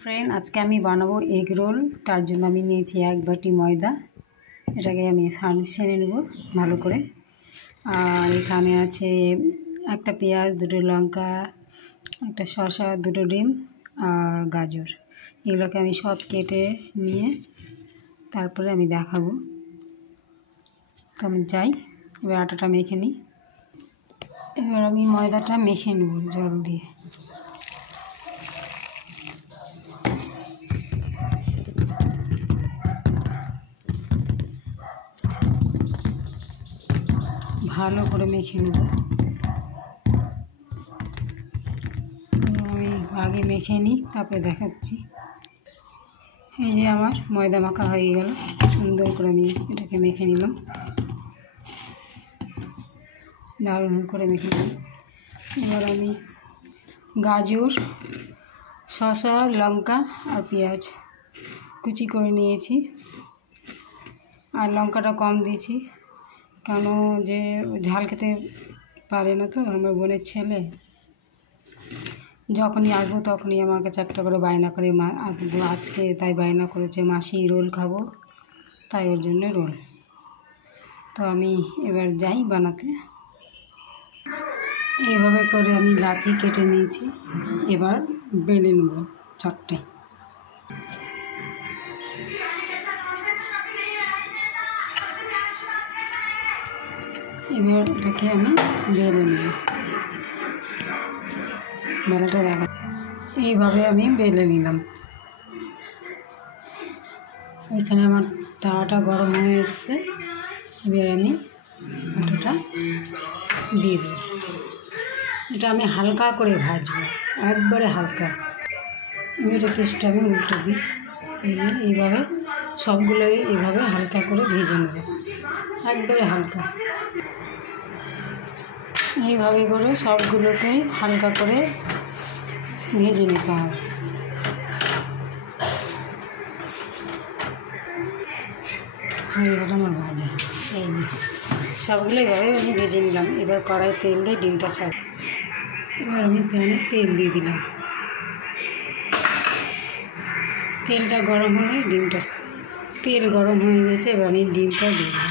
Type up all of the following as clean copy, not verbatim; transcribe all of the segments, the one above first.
Friend आज के आमी बानाबो एग रोल। तार जोन्नो आमी निয়েছি एक बाटी मयदा। এটাকে আমি ছেনে নেব ভালো করে। আর এখানে আছে একটা পেঁয়াজ, দুটো লঙ্কা, একটা শসা, দুটো ডিম আর গাজর। এগুলোকে আমি সব কেটে নিয়ে তারপরে আমি দেখাবো। তো আমি যাই, এবার আটাটা মেখে নিই। এবার আমি ময়দাটা মেখে নেব জল দিয়ে। ভালো করে মেখে নেব। আমি আগে মেখে নিই, তারপরে দেখাচ্ছি। এই যে আমার ময়দা মাখা হয়ে গেল, সুন্দর করে আমি এটাকে মেখে নিলাম। দারুণ করে মেখে নিলাম। এবার আমি গাজর, শসা, লঙ্কা আর পেঁয়াজ কুচি করে নিয়েছি। আর লঙ্কাটা কম দিয়েছি, কেন যে ঝাল খেতে পারে না, তো আমার বোনের ছেলে। যখনই আসবো তখনই আমার কাছে একটা করে বায়না করে, আজকে তাই বায়না করেছে মাসি রোল খাবো, তাই ওর জন্য রোল। তো আমি এবার যাই বানাতে। এইভাবে করে আমি লাচি কেটে নিয়েছি, এবার বেলে নেব চারটে। এবার এটাকে আমি বেলে নেব, বেলাটা দেখা। এইভাবে আমি বেলে নিলাম। এখানে আমার তাওয়াটা গরম হয়ে এসছে। এবার আমি আটাটা দিয়ে দেব। এটা আমি হালকা করে ভাজবো, একবারে হালকা। আমি এটা ফিসটা আমি উল্টে দিই। এইভাবে সবগুলোই এইভাবে হালকা করে ভেজে নেব, একবারে হালকা। এইভাবে করে সবগুলোকেই হালকা করে ভেজে নিতে হবে। হয়ে গেল আমার ভাজা। এই যে সবগুলো এইভাবে আমি ভেজে নিলাম। এবার কড়াই তেল দিয়ে ডিমটা ছাড়। এবার আমি প্যানে তেল দিয়ে দিলাম। তেলটা গরম হলে ডিমটা, তেল গরম হয়ে গেছে, এবার আমি ডিমটা দিয়ে দিলাম।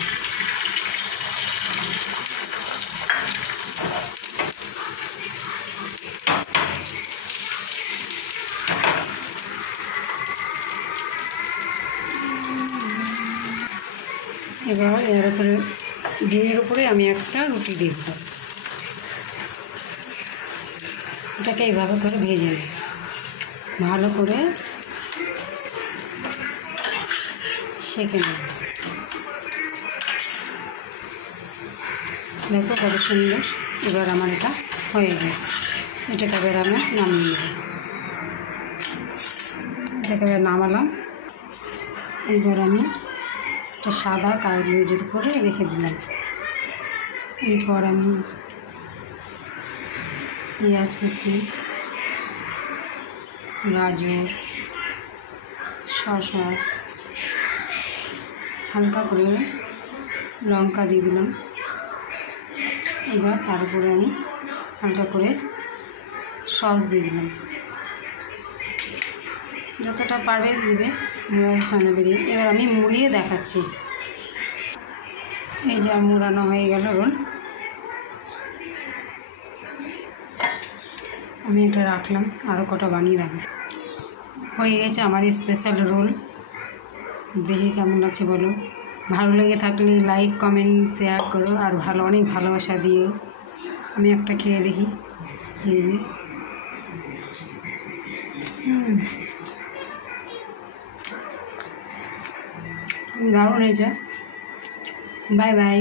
এবার এর উপরে, ডিমের উপরে আমি একটা রুটি দিয়ে দিলাম। এটাকে এইভাবে করে ভেজে নিই, ভালো করে সেঁকে নিই। দেখো কত সুন্দর। এবার আমার এটা হয়ে গেছে। এটাকে এবার আমি নামিয়ে নেব। এটাকে এবার নামালাম। এবার আমি একটা সাদা কাগজের উপরে রেখে দিলাম। এরপর আমি পেঁয়াজ কুচি, গাজর, শসা, হালকা করে লঙ্কা দিয়ে দিলাম। এবার তার উপরে আমি হালকা করে সস দিয়ে দিলাম। যতটা পারবে দিবে, মুড়ার সামনে বেরিয়ে। এবার আমি মুড়িয়ে দেখাচ্ছি। এই যে মুড়ানো হয়ে গেল রোল। আমি এটা রাখলাম, আরও কটা বানিয়ে রাখলাম। হয়ে গেছে আমার স্পেশাল রোল। দেখে কেমন লাগছে বলো। ভালো লেগে থাকলে লাইক, কমেন্ট, শেয়ার করো। আর অনেক ভালোবাসা দিও। আমি একটা খেয়ে দেখি। দারুণ হয়েছে। Bye bye.